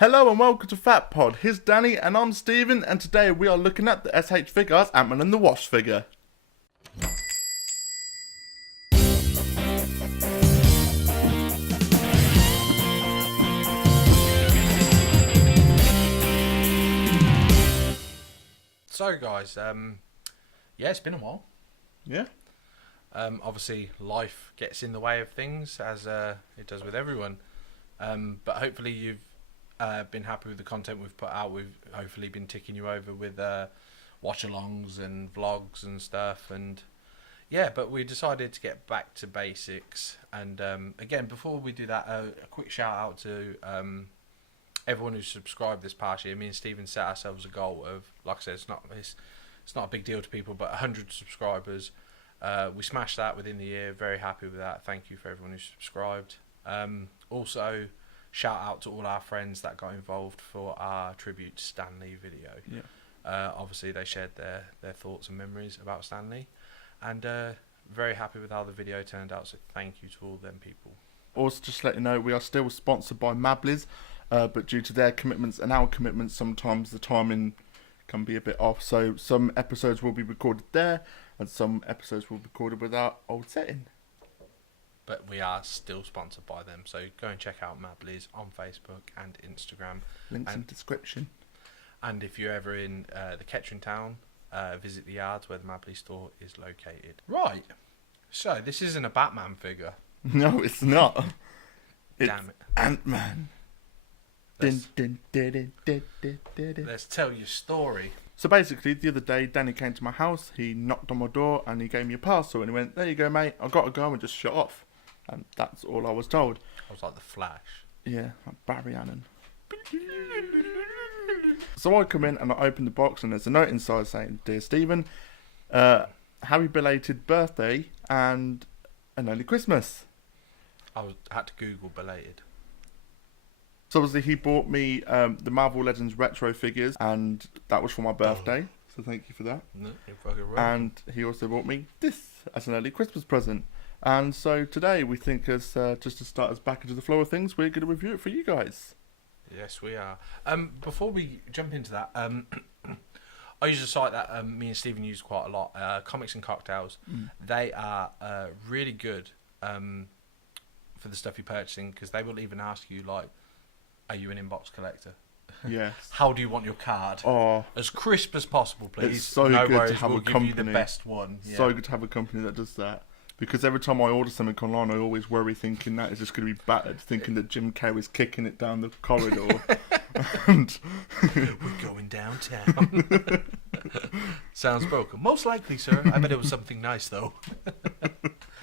Hello and welcome to Fat Pod. Here's Danny and I'm Stephen, and today we are looking at the S.H. Figuarts Antman and the Wasp figure. So guys, yeah, it's been a while. Yeah. Obviously life gets in the way of things, as it does with everyone. But hopefully you've been happy with the content we've put out. We've hopefully been ticking you over with watch-alongs and vlogs and stuff. And yeah, but we decided to get back to basics. And again, before we do that, a quick shout out to everyone who's subscribed this past year. Me and Stephen set ourselves a goal of, like I said, it's not a big deal to people, but 100 subscribers. We smashed that within the year. Very happy with that. Thank you for everyone who subscribed. Also, shout out to all our friends that got involved for our tribute to Stan Lee video. Yeah. Obviously, they shared their thoughts and memories about Stan Lee, and very happy with how the video turned out. So thank you to all them people. Also, just to let you know, we are still sponsored by MABLEYS, but due to their commitments and our commitments, sometimes the timing can be a bit off. So some episodes will be recorded there, and some episodes will be recorded with our old setting. But we are still sponsored by them, so go and check out MABLEYS on Facebook and Instagram. Links in the description. And if you're ever in the Kettering town, visit the yards where the MABLEYS store is located. Right, so this isn't a Batman figure. No, it's not. Damn it. Antman. Let's tell your story. So basically, the other day, Danny came to my house, he knocked on my door, and he gave me a parcel, and he went, "There you go, mate, I've got to go," and just shut off. And that's all I was told. I was like the Flash. Yeah, like Barry Allen. So I come in and I open the box, and there's a note inside saying, "Dear Stephen, happy belated birthday and an early Christmas." I had to Google belated. So obviously he bought me the Marvel Legends retro figures, and that was for my birthday. So thank you for that. No, you're fucking right. And he also bought me this as an early Christmas present. And so today we think, as just to start us back into the flow of things, we're going to review it for you guys. Yes, we are. Before we jump into that, I use a site that me and Stephen use quite a lot, Comics and Cocktails. They are really good for the stuff you're purchasing, because they will even ask you, like, are you an inbox collector? Yes. How do you want your card? Oh, as crisp as possible, please. It's so no good worries, to have we'll a give company. you the best one. Yeah. So good to have a company that does that. Because every time I order something online, I always worry thinking that it's just going to be battered, thinking that Jim Carrey's kicking it down the corridor. And we're going downtown. Sounds broken. Most likely, sir. I bet it was something nice, though.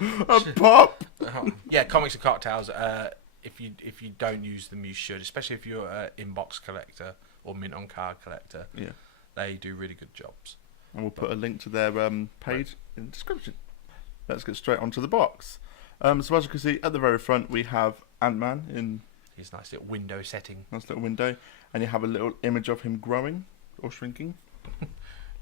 A pop! Yeah, Comics and Cocktails. If you don't use them, you should, especially if you're an inbox collector or mint on card collector. Yeah, they do really good jobs. And we'll put a link to their page in the description. Let's get straight onto the box. So as you can see, at the very front we have Ant-Man in his nice little window setting. Nice little window, and you have a little image of him growing or shrinking.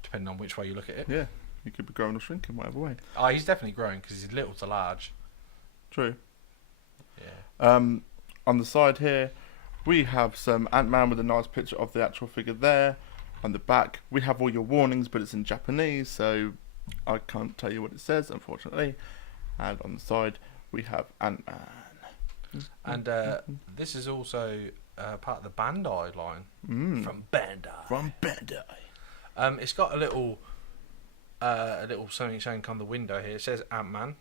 Depending on which way you look at it. Yeah, he could be growing or shrinking, whatever way. Oh, he's definitely growing because he's little to large. True. Yeah. On the side here, we have some Ant-Man with a nice picture of the actual figure there. On the back, we have all your warnings, but it's in Japanese, so I can't tell you what it says, unfortunately. And on the side, we have Ant-Man. And this is also part of the Bandai line. From Bandai. From Bandai. It's got a little something showing on the window here. It says Ant-Man.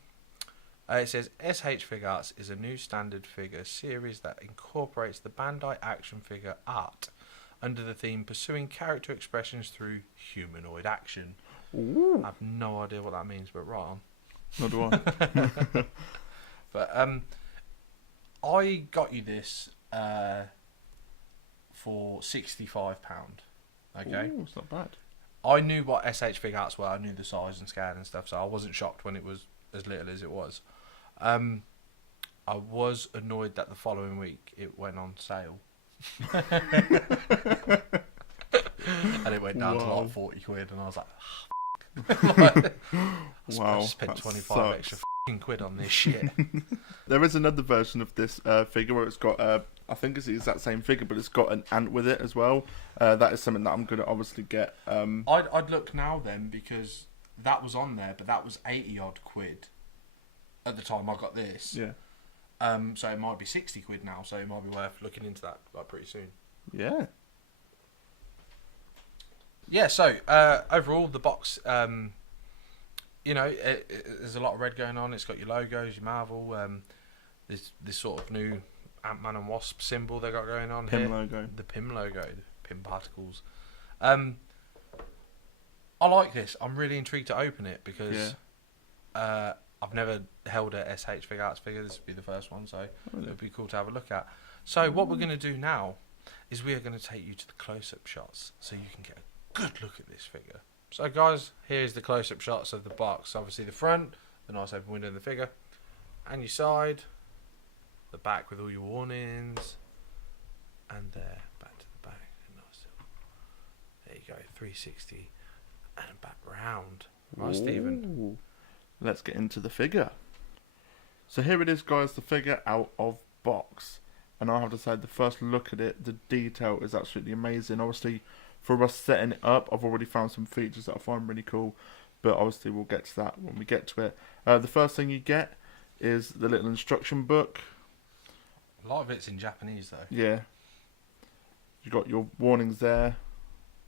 It says S.H. Figuarts is a new standard figure series that incorporates the Bandai action figure art under the theme pursuing character expressions through humanoid action. Ooh. I have no idea what that means, but right on. Nor do I. But I got you this for £65. Okay. Ooh, it's not bad. I knew what S.H. Figuarts were. I knew the size and scale and stuff, so I wasn't shocked when it was as little as it was. I was annoyed that the following week it went on sale. And it went down to like 40 quid, and I was like, Wow, I spent that 25 sucks. extra quid on this shit. There is another version of this figure where it's got, I think it's the exact same figure, but it's got an ant with it as well. That is something that I'm going to obviously get. I'd look now then, because that was on there, but that was 80 odd quid at the time I got this. Yeah. So it might be 60 quid now, so it might be worth looking into that like pretty soon. Yeah. Yeah, so overall, the box, you know, there's a lot of red going on. It's got your logos, your Marvel, this sort of new Ant-Man and Wasp symbol they got going on Pym here. logo. The Pym logo, the Pym particles. I like this. I'm really intrigued to open it because I've never held a S.H. Figuarts figure. This would be the first one, so it would be cool to have a look at. So what we're going to do now is we are going to take you to the close-up shots so you can get a good look at this figure. So guys, here's the close-up shots of the box. Obviously the front, the nice open window of the figure, and your side, the back with all your warnings, and there, back to the back. Nice. There you go, 360 and back round. Right, Stephen? Let's get into the figure. So here it is, guys, the figure out of box. And I have to say, the first look at it, the detail is absolutely amazing. Obviously, for us setting it up, I've already found some features that I find really cool. But obviously, we'll get to that when we get to it. The first thing you get is the little instruction book. A lot of it's in Japanese, though. Yeah. You got your warnings there,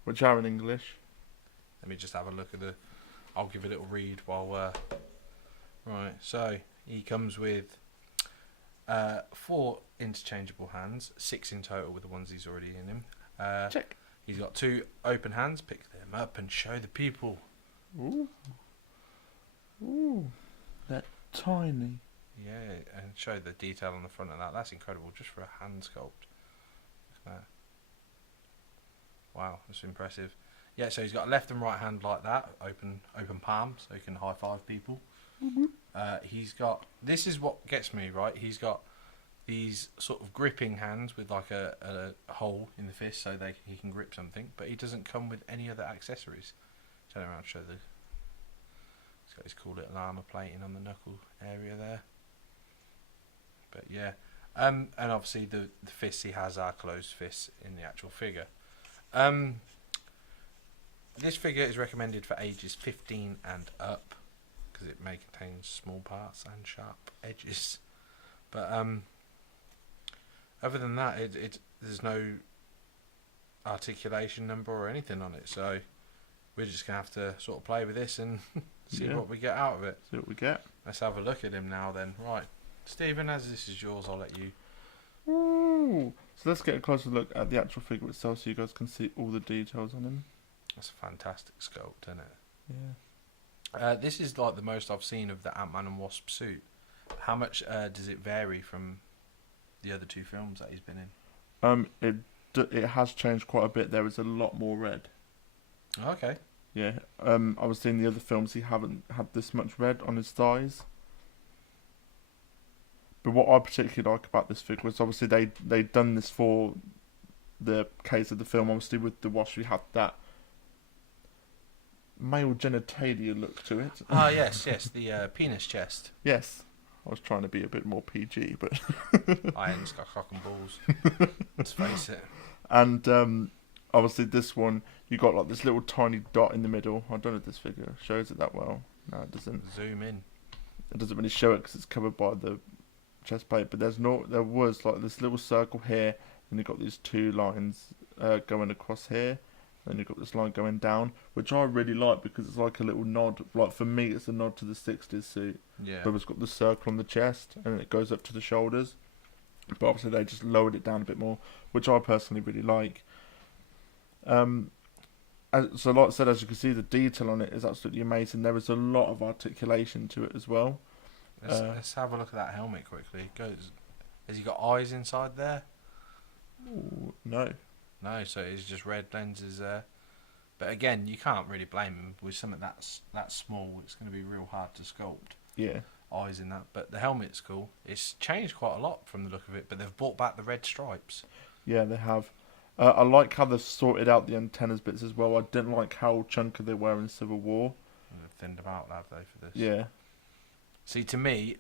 which are in English. Let me just have a look at the... I'll give a little read while... Right, so he comes with 4 interchangeable hands, 6 in total with the ones he's already in him. Check. He's got 2 open hands. Pick them up and show the people. Ooh. Ooh. They're tiny. Yeah, and show the detail on the front of that. That's incredible, just for a hand sculpt. Look at that. Wow, that's impressive. Yeah, so he's got a left and right hand like that, open palm, so he can high five people. He's got, this is what gets me, right? He's got these sort of gripping hands with like a hole in the fist so he can grip something, but he doesn't come with any other accessories. Turn around and show the... He's got his cool little armour plating on the knuckle area there. But yeah, and obviously the fists he has are closed fists in the actual figure. This figure is recommended for ages 15 and up because it may contain small parts and sharp edges. But other than that, there's no articulation number or anything on it, so we're just gonna have to sort of play with this and see what we get out of it. See what we get. Let's have a look at him now then. Right, Stephen, as this is yours, I'll let you. Ooh. So let's get a closer look at the actual figure itself so you guys can see all the details on him. That's a fantastic sculpt, isn't it? Yeah. This is like the most I've seen of the Ant-Man and Wasp suit. How much does it vary from the other 2 films that he's been in? It has changed quite a bit. There is a lot more red. Okay. Yeah. Obviously in the other films he haven't had this much red on his thighs. But what I particularly like about this figure is obviously they done this for the case of the film. Obviously with the Wasp you have that male genitalia look to it. Ah, yes, the penis chest. Yes. I was trying to be a bit more PG, but... Iron's got cock and balls. Let's face it. And obviously this one, you got like this little tiny dot in the middle. I don't know if this figure shows it that well. No, it doesn't. Zoom in. It doesn't really show it because it's covered by the chest plate. But there was like this little circle here, and you've got these 2 lines going across here. Then you've got this line going down, which I really like because it's like a little nod. Like for me, it's a nod to the 60s suit. Yeah. But it's got the circle on the chest and it goes up to the shoulders. But obviously they just lowered it down a bit more, which I personally really like. So like I said, as you can see, the detail on it is absolutely amazing. There is a lot of articulation to it as well. Let's have a look at that helmet quickly. Has he got eyes inside there? Ooh, no. No, so it's just red lenses there. But again, you can't really blame him with something that small. It's going to be real hard to sculpt. Yeah. Eyes in that. But the helmet's cool. It's changed quite a lot from the look of it, but they've brought back the red stripes. Yeah, they have. I like how they've sorted out the antennas bits as well. I didn't like how chunky they were in Civil War. And they've thinned them out, have they, for this? Yeah. See, to me,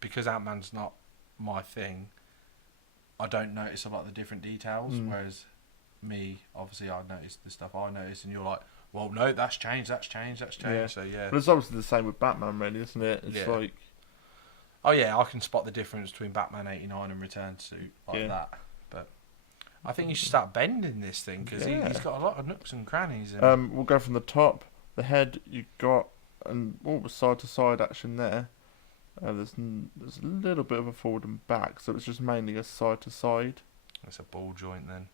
because Ant-Man's not my thing, I don't notice a lot of the different details. Whereas me, obviously, I noticed the stuff I noticed, and you're like, well, no, that's changed. Yeah. So yeah. But it's obviously the same with Batman, really, isn't it? It's Yeah. like, Oh yeah, I can spot the difference between Batman '89 and Return Suit like that. But I think you should start bending this thing because he's got a lot of nooks and crannies. And we'll go from the top. The head, you got all the side to side action there. There's a little bit of a forward and back, so it's just mainly a side to side. That's a ball joint then.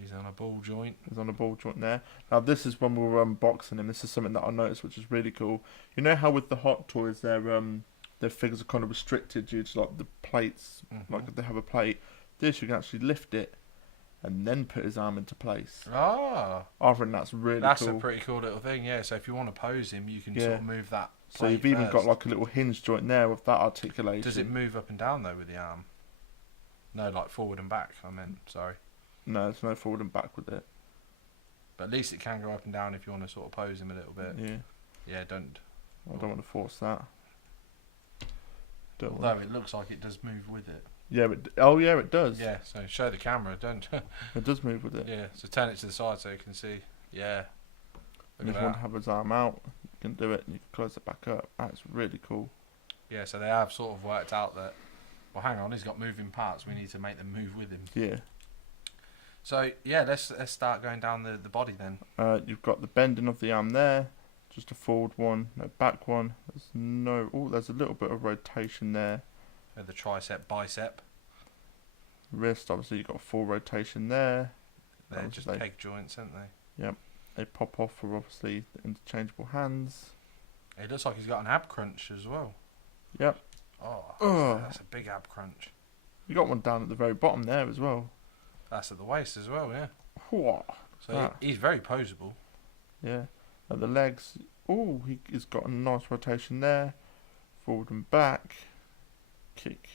He's on a ball joint. He's on a ball joint there. Now this is when we were unboxing him. This is something that I noticed, which is really cool. You know how with the Hot Toys, their figures are kind of restricted due to like the plates. Like if they have a plate, this you can actually lift it and then put his arm into place. Ah, I think that's really cool. That's a pretty cool little thing. Yeah. So if you want to pose him, you can sort of move that. So you've even got like a little hinge joint there with that articulation. Does it move up and down though with the arm? No, like forward and back. I meant, sorry. No, there's no forward and back with it. But at least it can go up and down if you want to sort of pose him a little bit. Yeah. Yeah, don't. I don't want to force that. Although it looks like it does move with it. Yeah, but yeah, it does. Yeah, so show the camera, don't. It does move with it. Yeah, so turn it to the side so you can see. Yeah. And if you want to have his arm out, you can do it and you can close it back up. That's really cool. Yeah, so they have sort of worked out that, well, hang on, he's got moving parts. We need to make them move with him. Yeah. So, yeah, let's start going down the body then. You've got the bending of the arm there. Just a forward one, no back one. There's a little bit of rotation there. The tricep, bicep. Wrist, obviously you've got a full rotation there. They're just peg joints, aren't they? Yep. They pop off for obviously the interchangeable hands. It looks like he's got an ab crunch as well. Yep. Oh, that's a big ab crunch. You got one down at the very bottom there as well. That's at the waist as well, yeah. What? So he's very poseable. Yeah. At the legs, he's got a nice rotation there. Forward and back. Kick.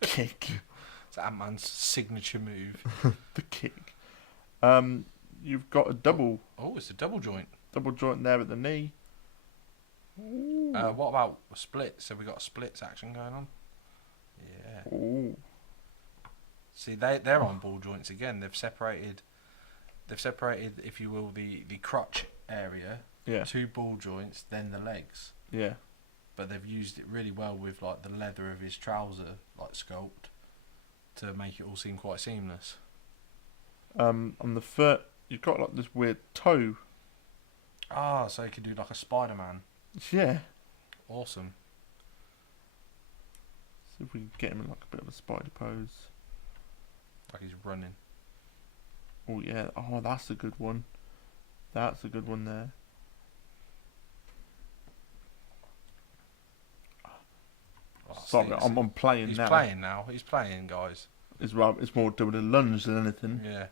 Kick. It's Ant-Man's signature move. The kick. You've got a double. Oh, it's a double joint. Double joint there at the knee. What about splits? Have we got splits action going on? Yeah. Ooh. See, they're on ball joints again. They've separated, if you will, the crotch area. Yeah. 2 ball joints, then the legs. Yeah. But they've used it really well with like the leather of his trouser, like sculpt, to make it all seem quite seamless. On the foot, you've got like this weird toe. Ah, so you could do like a Spider-Man. Yeah. Awesome. See if we can get him in like a bit of a spider pose. Like he's running. Oh yeah. Oh, that's a good one. That's a good one there. Oh, Sorry, I'm playing he's now. He's playing, guys. It's more doing a lunge than anything. Yeah.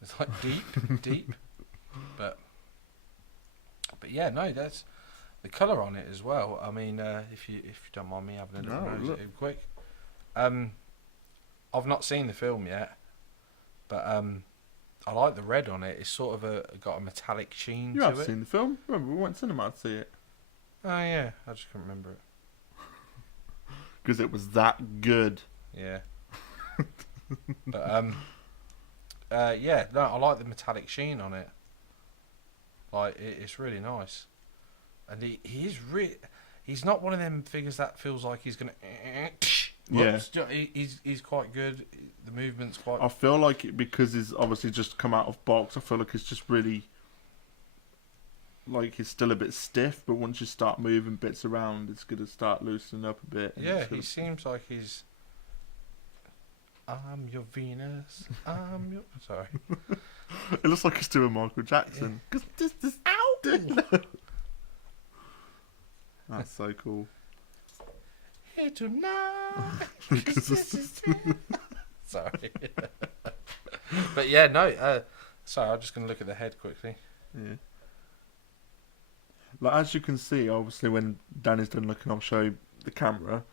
It's like deep, deep. But yeah, no, that's the colour on it as well. I mean, if you don't mind me having a little nose at him quick. I've not seen the film yet, but I like the red on it. It's sort of got a metallic sheen You to it. have seen the film? Remember, we went to cinema to see it. Oh yeah, I just can't remember it. Because it was that good. Yeah. But yeah, no, I like the metallic sheen on it. Like it's really nice, and he's not one of them figures that feels like he's gonna. Yeah. He's quite good. The movement's quite. I feel like because he's obviously just come out of box, I feel like it's just really. Like he's still a bit stiff, but once you start moving bits around, it's gonna start loosening up a bit. Yeah, he seems like he's. I'm your Venus. I'm your. Sorry. It looks like he's doing Michael Jackson. Cause this. Ow! That's so cool. Here tonight. Sorry. But yeah, no. Sorry, I'm just gonna look at the head quickly. Yeah. Like as you can see, obviously when Danny's done looking, I'll show you the camera.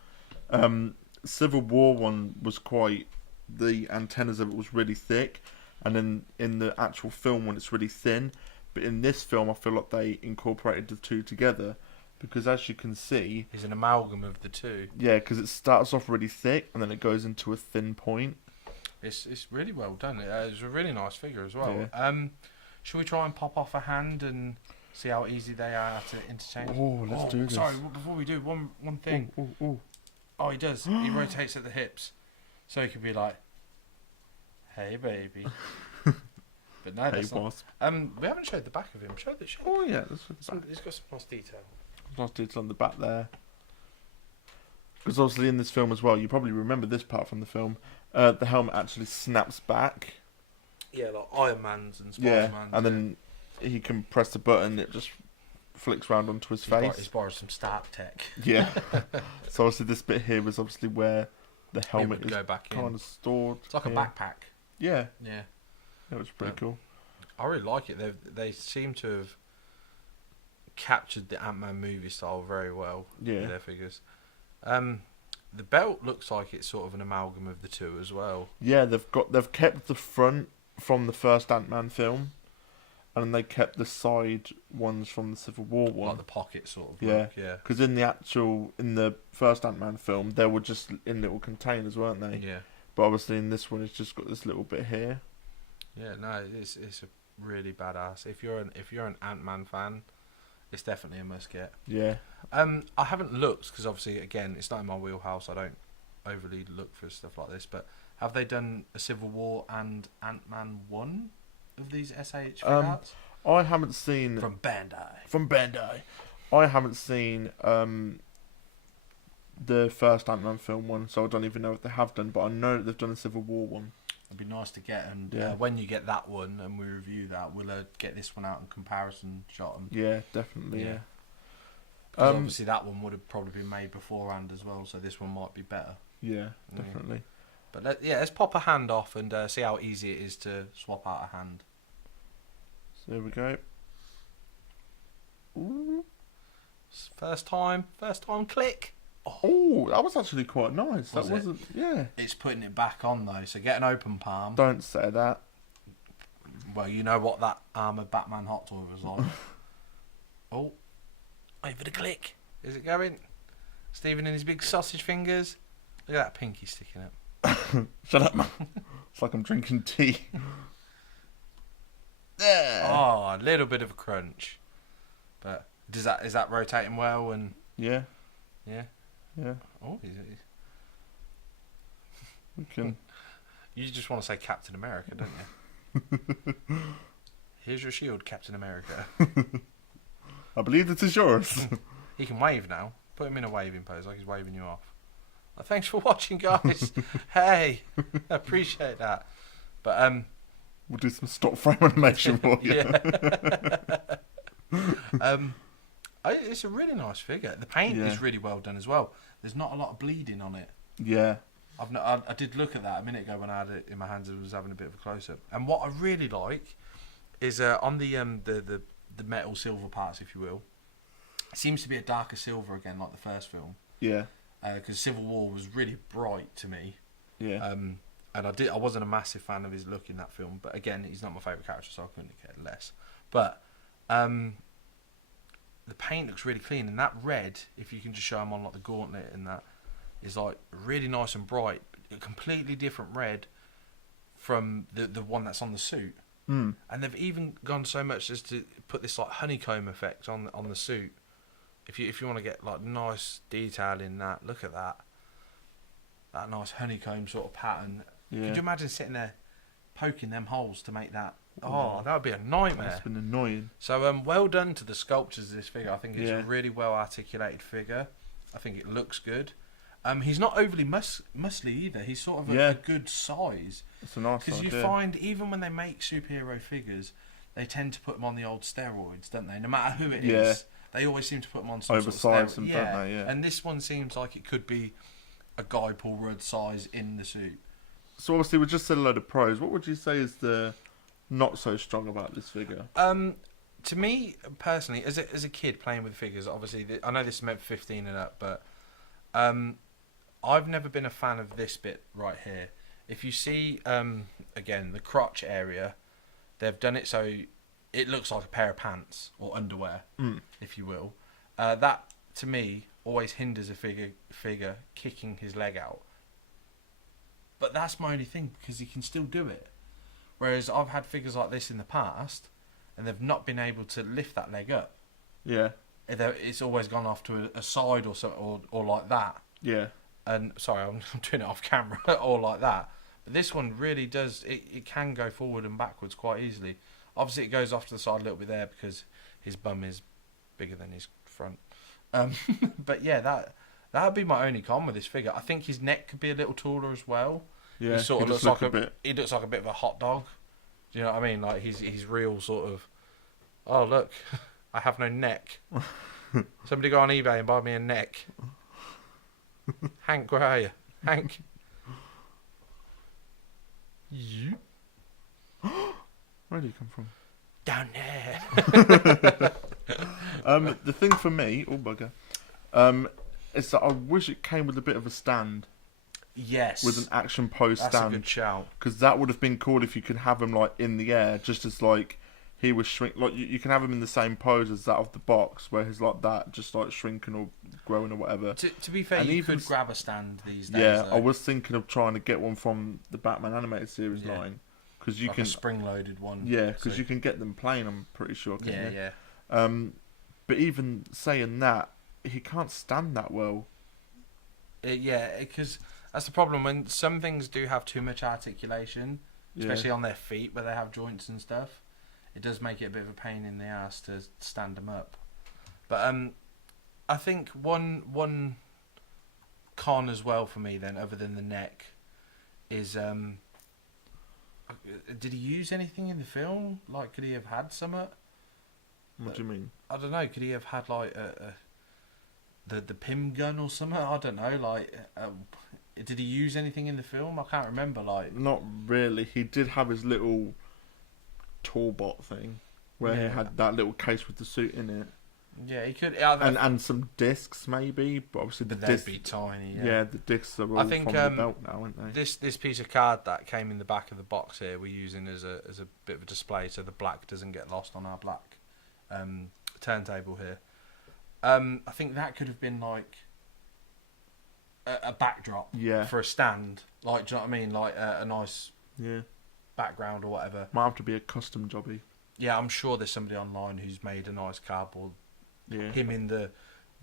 Civil War one was quite. The antennas of it was really thick, and then in the actual film when it's really thin. But in this film, I feel like they incorporated the two together, because as you can see, He's an amalgam of the two. yeah, because it starts off really thick and then it goes into a thin point. It's really well done. It's a really nice figure as well. Yeah. Should we try and pop off a hand and see how easy they are to interchange? Oh, let's do this. Sorry, before we do, one thing. Ooh. Oh, he does. He rotates at the hips. So he could be like, hey, baby. But no, Hey, that's not. Wasp. We haven't showed the back of him. Show the show. Oh, yeah, that's the back. He's got some nice detail. Nice detail on the back there. Because obviously in this film as well, you probably remember this part from the film, the helmet actually snaps back. Yeah, like Iron Man's and Yeah, Spider-Man's. and then he can press the button, it just flicks round onto his face. He's borrowed some Stark tech. Yeah. So obviously this bit here was obviously where the helmet would is go back in. kind of stored. It's like a here. backpack. Yeah, Yeah. it was pretty cool. I really like it. They seem to have captured the Antman movie style very well Yeah. with their figures. The belt looks like it's sort of an amalgam of the two as well. Yeah, they've kept the front from the first Ant-Man film, and then they kept the side ones from the Civil War one. Like the pocket sort of Yeah. look, yeah. Because in the first Ant-Man film, they were just in little containers, weren't they? Yeah. But obviously in this one, it's just got this little bit here. Yeah, no, it's a really badass. If you're an Ant-Man fan, it's definitely a must get. Yeah. I haven't looked because obviously again it's not in my wheelhouse. I don't overly look for stuff like this. But have they done a Civil War and Ant-Man 1 of these S.H. Figuarts? I haven't seen From Bandai. From Bandai. I haven't seen the first Ant-Man film one, so I don't even know if they have done. But I know that they've done a Civil War one. It'd be nice to get, and Yeah. when you get that one and we review that, we'll get this one out in comparison shot. And Yeah, definitely. Yeah. because obviously that one would have probably been made beforehand as well, so this one might be better. Yeah, definitely. But let's pop a hand off and see how easy it is to swap out a hand. So there we go. Ooh. First time click. Oh, that was actually quite nice. Was that it? wasn't. Yeah. It's putting it back on though, so get an open palm. Don't say that. Well, you know what that armoured Batman hot toy was like. Oh, wait for the click. Is it going? Stephen in his big sausage fingers. Look at that pinky sticking up. Shut up, man. It's like I'm drinking tea. There. Oh, a little bit of a crunch. But is that rotating well and Yeah. yeah? Yeah. Oh, We can. you just want to say Captain America, don't you? Here's your shield, Captain America. I believe this is yours. He can wave now. Put him in a waving pose, like he's waving you off. Well, thanks for watching, guys. Hey, I appreciate that. But We'll do some stop frame animation for you. It's a really nice figure. The paint is really well done as well. There's not a lot of bleeding on it. Yeah. I did look at that a minute ago when I had it in my hands and was having a bit of a close up. And what I really like is on the metal silver parts, if you will. It seems to be a darker silver again, like the first film. Yeah. Because Civil War was really bright to me. Yeah. And I wasn't a massive fan of his look in that film. But again, he's not my favourite character, so I couldn't care less. But the paint looks really clean, and that red, if you can just show him on like the gauntlet and that, is like really nice and bright. A completely different red from the one that's on the suit. Mm. And they've even gone so much as to put this like honeycomb effect on the suit. If you want to get like nice detail in that, look at that. That nice honeycomb sort of pattern. Yeah. Could you imagine sitting there poking them holes to make that? Oh, that would be a nightmare. That's been annoying. So well done to the sculptors of this figure. I think it's Yeah. a really well articulated figure. I think it looks good. He's not overly muscly either. He's sort of a good size. It's a nice Because idea. you find even when they make superhero figures, they tend to put them on the old steroids, don't they? No matter who it is, they always seem to put them on some Oversized sort of them, steroid. don't they? Yeah. And this one seems like it could be a Guy Paul Rudd size in the suit. So obviously we just said a load of pros. What would you say is the not so strong about this figure? To me personally, as a kid playing with figures, obviously I know this is meant for 15 and up, but I've never been a fan of this bit right here. If you see again the crotch area, they've done it so it looks like a pair of pants or underwear, Mm. if you will. That to me always hinders a figure kicking his leg out. But that's my only thing, because he can still do it. Whereas I've had figures like this in the past, and they've not been able to lift that leg up. Yeah. It's always gone off to a side or so, or like that. Yeah. And sorry, I'm doing it off camera, or like that. But this one really does. It can go forward and backwards quite easily. Obviously, it goes off to the side a little bit there because his bum is bigger than his front. But yeah, that would be my only con with this figure. I think his neck could be a little taller as well. Yeah. He sort of just looks look like he looks like a bit of a hot dog. Do you know what I mean? Like he's real sort of. Oh look, I have no neck. Somebody go on eBay and buy me a neck. Hank, where are you? Hank. You? Where did he come from? Down there. The thing for me, oh bugger, is that I wish it came with a bit of a stand. Yes. With an action pose That's stand. a good shout. Because that would have been cool if you could have him like in the air, just as like he was shrink. Like you can have him in the same pose as that of the box, where he's like that, just like shrinking or growing or whatever. To be fair, And you even could grab a stand these days. Yeah, though. I was thinking of trying to get one from the Batman animated series line, because you like can a spring-loaded one. Yeah, because you can get them plain. I'm pretty sure. Yeah, yeah. But even saying that, he can't stand that well. Yeah, because that's the problem when some things do have too much articulation, especially on their feet where they have joints and stuff. It does make it a bit of a pain in the ass to stand them up. But I think one con as well for me then, other than the neck, is did he use anything in the film? Like, could he have had something? What do you mean? I don't know. Could he have had like the Pym gun or something? I don't know. Like, did he use anything in the film? I can't remember. Like, Not really. He did have his little toolbot thing, where he had that little case with the suit in it. Yeah, he could. And some discs maybe, but obviously but the they'd discs. be tiny. Yeah, the discs are all think, from the belt now, aren't they? This piece of card that came in the back of the box here, we're using as a bit of a display, so the black doesn't get lost on our black turntable here. I think that could have been like a backdrop for a stand. Like, do you know what I mean? Like a nice background or whatever. Might have to be a custom jobby. Yeah, I'm sure there's somebody online who's made a nice cardboard. Yeah. Him in the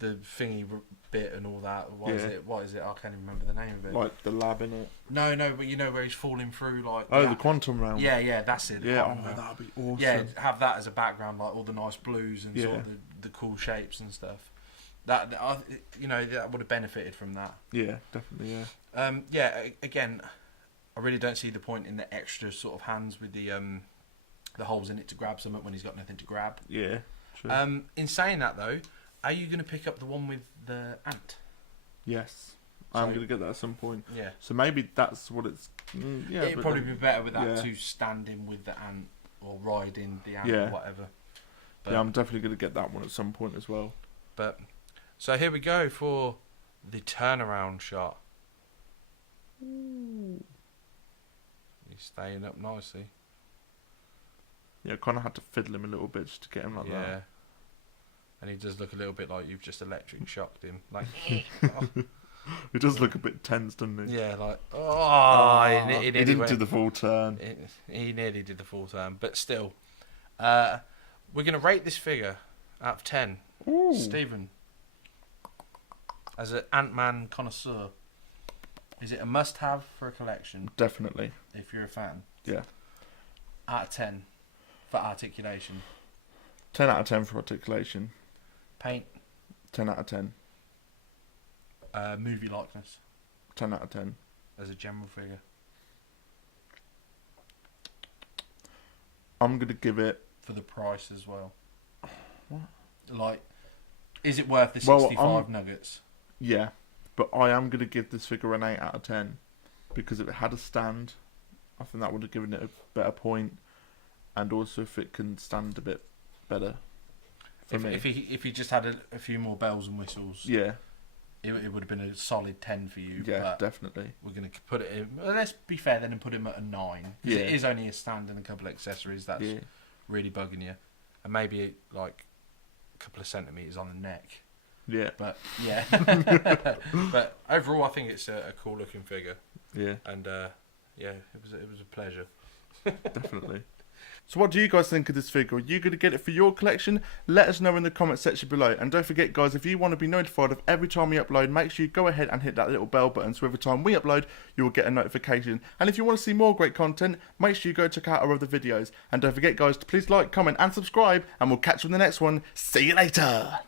thingy bit and all that. What is it? I can't even remember the name of it. Like the lab in it. No, but you know where he's falling through, like. The quantum realm. Yeah, that's it. Yeah, that'd be awesome. Yeah, have that as a background, like all the nice blues and sort of the cool shapes and stuff. That would have benefited from that. Yeah, definitely. Yeah. Again, I really don't see the point in the extra sort of hands with the holes in it to grab something when he's got nothing to grab. Yeah. True. In saying that though, are you going to pick up the one with the ant? Yes. I'm going to get that at some point. Yeah. So maybe that's what it's. It'd probably be better with that to stand in with the ant or ride in the ant or whatever. But, I'm definitely going to get that one at some point as well. But so here we go for the turnaround shot. Ooh. He's staying up nicely. Yeah, I kind of had to fiddle him a little bit just to get him like that. Yeah. And he does look a little bit like you've just electric shocked him. Like, He does look a bit tense, doesn't he? Yeah, like, he didn't do the full turn. He nearly did the full turn, but still. We're going to rate this figure out of 10. Ooh. Stephen, as an Ant-Man connoisseur, is it a must-have for a collection? Definitely. If you're a fan? Yeah. Out of 10 for articulation. 10 out of 10 for articulation. Paint. 10 out of 10. Movie likeness. 10 out of 10. As a general figure. I'm going to give it... For the price as well. What? Like, is it worth the 65 nuggets? Yeah, but I am going to give this figure an 8 out of 10. Because if it had a stand, I think that would have given it a better point. And also if it can stand a bit better. If he just had a few more bells and whistles, yeah, it would have been a solid 10 for you. Yeah, but definitely. We're going to put it in. Well, let's be fair then and put him at a 9. Yeah. It is only a stand and a couple of accessories. That's really bugging you, and maybe like a couple of centimeters on the neck. Yeah. But yeah, but overall, I think it's a cool looking figure. Yeah. And yeah, it was a pleasure. Definitely. So what do you guys think of this figure? Are you going to get it for your collection? Let us know in the comment section below. And don't forget, guys, if you want to be notified of every time we upload, make sure you go ahead and hit that little bell button, so every time we upload, you will get a notification. And if you want to see more great content, make sure you go check out our other videos. And don't forget, guys, to please like, comment and subscribe, and we'll catch you in the next one. See you later!